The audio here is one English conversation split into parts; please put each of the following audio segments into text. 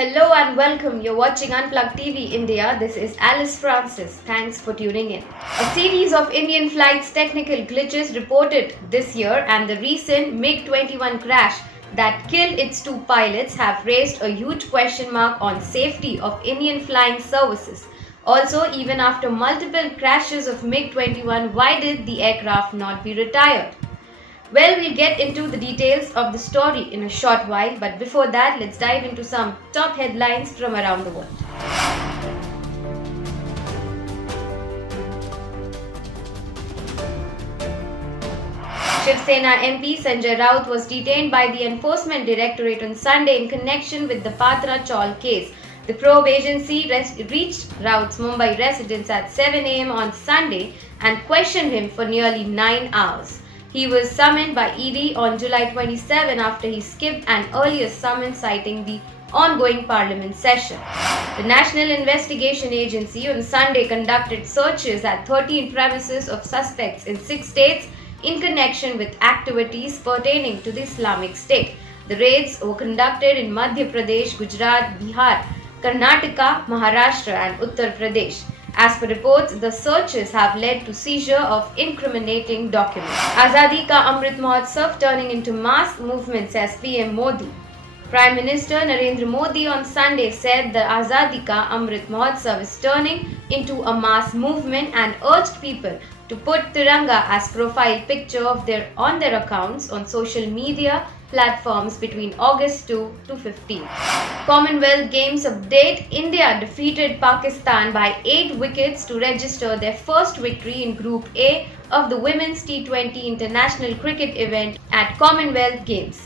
Hello and welcome. You're watching Unplugged TV India. This is Alice Francis. Thanks for tuning in. A series of Indian flights' technical glitches reported this year and the recent MiG-21 crash that killed its two pilots have raised a huge question mark on safety of Indian flying services. Also, even after multiple crashes of MiG-21, why did the aircraft not be retired? Well, we'll get into the details of the story in a short while, but before that, let's dive into some top headlines from around the world. Shiv Sena MP Sanjay Raut was detained by the Enforcement Directorate on Sunday in connection with the Patra Chaul case. The probe agency reached Raut's Mumbai residence at 7 a.m. on Sunday and questioned him for nearly 9 hours. He was summoned by ED on July 27 after he skipped an earlier summons citing the ongoing parliament session. The National Investigation Agency on Sunday conducted searches at 13 premises of suspects in 6 states in connection with activities pertaining to the Islamic State. The raids were conducted in Madhya Pradesh, Gujarat, Bihar, Karnataka, Maharashtra and Uttar Pradesh. As per reports, the searches have led to seizure of incriminating documents. Azadi Ka Amrit Mahotsav turning into mass movement, says PM Modi. Prime Minister Narendra Modi on Sunday said the Azadi Ka Amrit Mahotsav is turning into a mass movement and urged people to put Tiranga as profile picture on their accounts on social media platforms between August 2 to 15. Commonwealth Games update: India defeated Pakistan by 8 wickets to register their first victory in Group A of the Women's T20 International Cricket event at Commonwealth Games.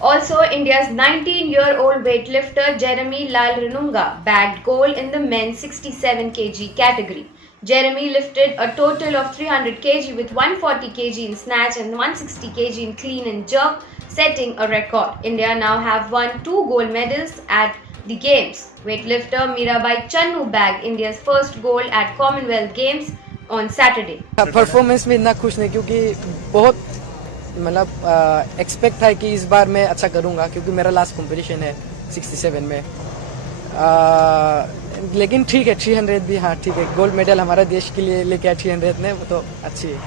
Also, India's 19-year-old weightlifter Jeremy Lal Ranunga bagged gold in the men's 67 kg category. Jeremy lifted a total of 300 kg with 140 kg in snatch and 160 kg in clean and jerk, setting a record. India now have won 2 gold medals at the Games. Weightlifter Mirabai Channu bagged India's first gold at Commonwealth Games on Saturday. Performance में इतना खुश नहीं क्योंकि बहुत expect था कि इस बार मैं अच्छा करूंगा क्योंकि मेरा लास्ट कंपटीशन है 67 में लेकिन ठीक है 300 भी हाँ ठीक है गोल्ड मेडल हमारा देश के लिए लेके आया 300 में वो तो अच्छी है.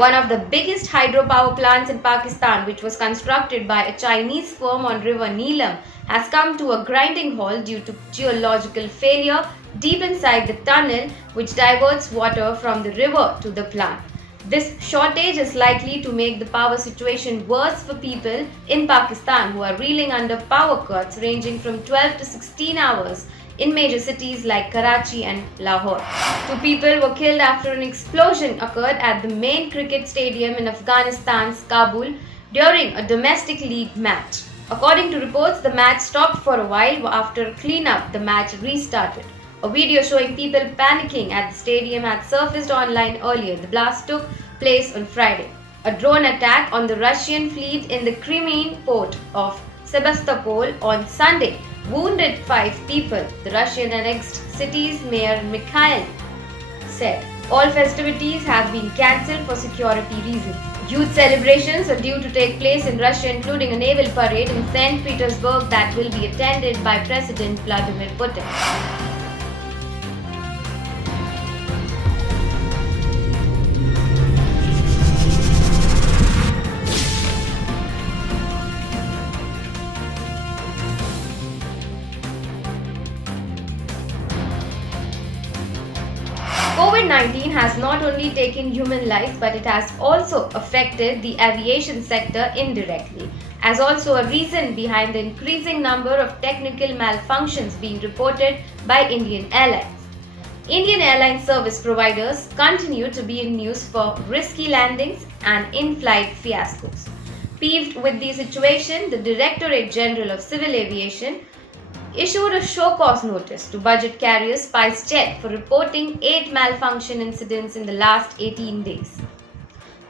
One of the biggest hydropower plants in Pakistan, which was constructed by a Chinese firm on River Neelam, has come to a grinding halt due to geological failure deep inside the tunnel which diverts water from the river to the plant. This shortage is likely to make the power situation worse for people in Pakistan who are reeling under power cuts ranging from 12 to 16 hours in major cities like Karachi and Lahore. 2 people were killed after an explosion occurred at the main cricket stadium in Afghanistan's Kabul during a domestic league match. According to reports, the match stopped for a while. After cleanup, the match restarted. A video showing people panicking at the stadium had surfaced online earlier. The blast took place on Friday. A drone attack on the Russian fleet in the Crimean port of Sebastopol on Sunday wounded 5 people, the Russian annexed city's mayor Mikhail said. All festivities have been cancelled for security reasons. Youth celebrations are due to take place in Russia, including a naval parade in St. Petersburg that will be attended by President Vladimir Putin. COVID-19 has not only taken human lives but it has also affected the aviation sector indirectly, as also a reason behind the increasing number of technical malfunctions being reported by Indian airlines. Indian airline service providers continue to be in news for risky landings and in-flight fiascos. Peeved with the situation, the Directorate General of Civil Aviation issued a show-cause notice to budget carrier SpiceJet for reporting 8 malfunction incidents in the last 18 days.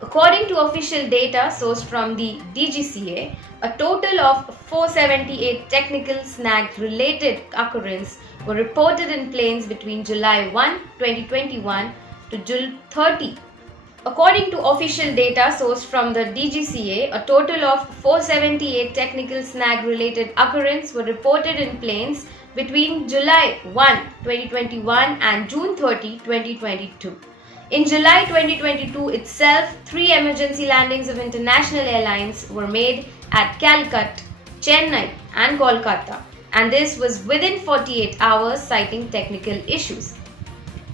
According to official data sourced from the DGCA, a total of 478 technical snag-related occurrences were reported in planes between July 1, 2021 to July 30, According to official data sourced from the DGCA, a total of 478 technical snag related occurrences were reported in planes between July 1, 2021 and June 30, 2022. In July 2022 itself, 3 emergency landings of international airlines were made at Calicut, Chennai and Kolkata, and this was within 48 hours, citing technical issues.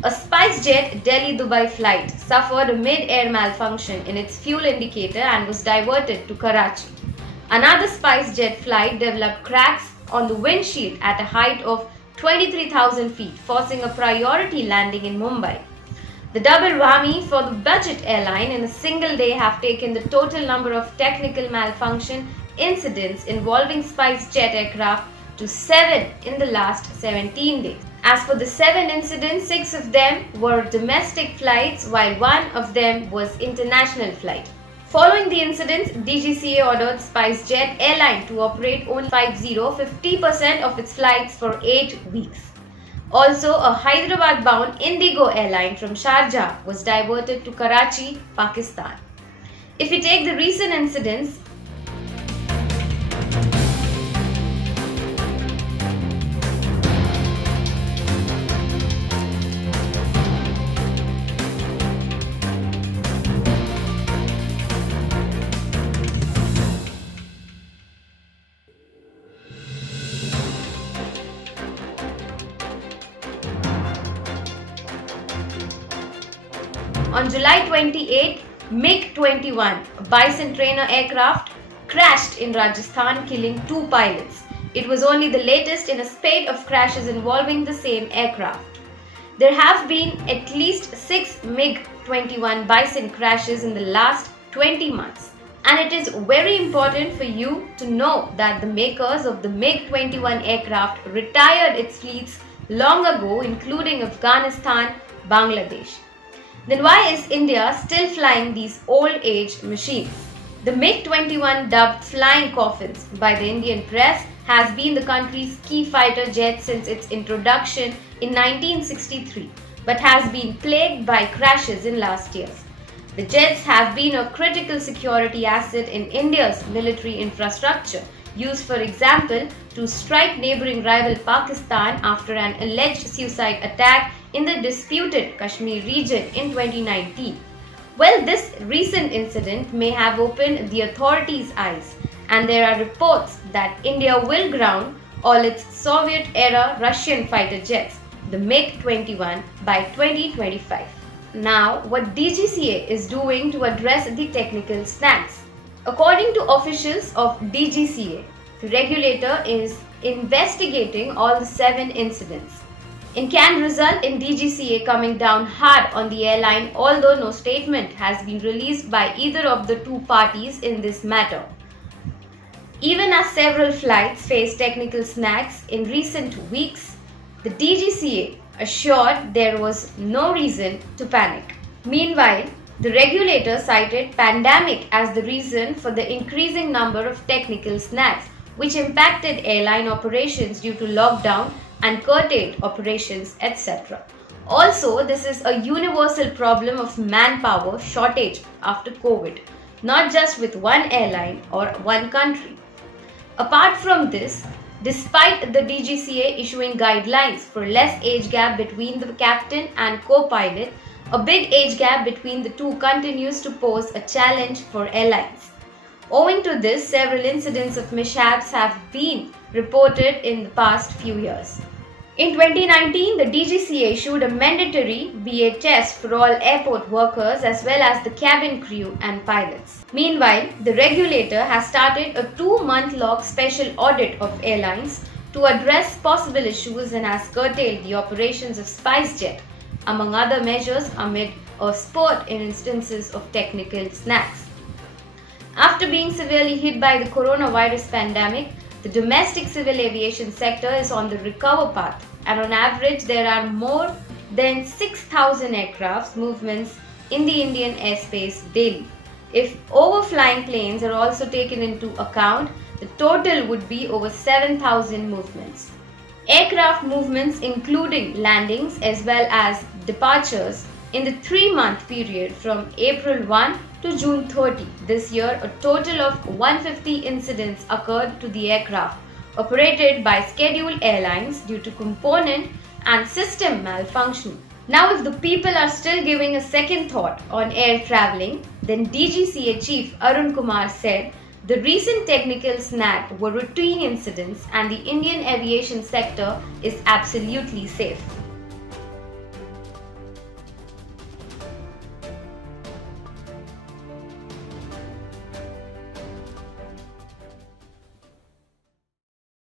A SpiceJet Delhi-Dubai flight suffered a mid-air malfunction in its fuel indicator and was diverted to Karachi. Another SpiceJet flight developed cracks on the windshield at a height of 23,000 feet, forcing a priority landing in Mumbai. The double whammy for the budget airline in a single day have taken the total number of technical malfunction incidents involving SpiceJet aircraft to 7 in the last 17 days. As for the 7 incidents, 6 of them were domestic flights while 1 of them was international flight. Following the incidents, DGCA ordered SpiceJet airline to operate only 50% of its flights for 8 weeks. Also, a Hyderabad-bound Indigo airline from Sharjah was diverted to Karachi, Pakistan. If we take the recent incidents, on July 28, MiG-21, a Bison trainer aircraft, crashed in Rajasthan, killing 2 pilots. It was only the latest in a spate of crashes involving the same aircraft. There have been at least 6 MiG-21 Bison crashes in the last 20 months. And it is very important for you to know that the makers of the MiG-21 aircraft retired its fleets long ago, including Afghanistan, Bangladesh. Then why is India still flying these old-age machines? The MiG-21, dubbed flying coffins by the Indian press, has been the country's key fighter jet since its introduction in 1963, but has been plagued by crashes in last years. The jets have been a critical security asset in India's military infrastructure, used for example to strike neighboring rival Pakistan after an alleged suicide attack in the disputed Kashmir region in 2019. Well, this recent incident may have opened the authorities' eyes, and there are reports that India will ground all its Soviet-era Russian fighter jets, the MiG-21, by 2025. Now, what DGCA is doing to address the technical snags. According to officials of DGCA, the regulator is investigating all the 7 incidents. It can result in DGCA coming down hard on the airline, although no statement has been released by either of the 2 parties in this matter. Even as several flights faced technical snags in recent weeks, the DGCA assured there was no reason to panic. Meanwhile, the regulator cited pandemic as the reason for the increasing number of technical snags, which impacted airline operations due to lockdown and curtailed operations, etc. Also, this is a universal problem of manpower shortage after COVID, not just with one airline or one country. Apart from this, despite the DGCA issuing guidelines for less age gap between the captain and co-pilot, a big age gap between the 2 continues to pose a challenge for airlines. Owing to this, several incidents of mishaps have been reported in the past few years. In 2019, the DGCA issued a mandatory BA test for all airport workers as well as the cabin crew and pilots. Meanwhile, the regulator has started a 2-month-long special audit of airlines to address possible issues and has curtailed the operations of SpiceJet, among other measures, amid a spurt in instances of technical snags. After being severely hit by the coronavirus pandemic, the domestic civil aviation sector is on the recover path, and on average there are more than 6,000 aircraft movements in the Indian airspace daily. If overflying planes are also taken into account, the total would be over 7,000 movements. Aircraft movements including landings as well as departures In the 3-month period from April 1 to June 30 this year, a total of 150 incidents occurred to the aircraft operated by scheduled airlines due to component and system malfunction. Now, if the people are still giving a second thought on air traveling, then DGCA Chief Arun Kumar said the recent technical snag were routine incidents and the Indian aviation sector is absolutely safe.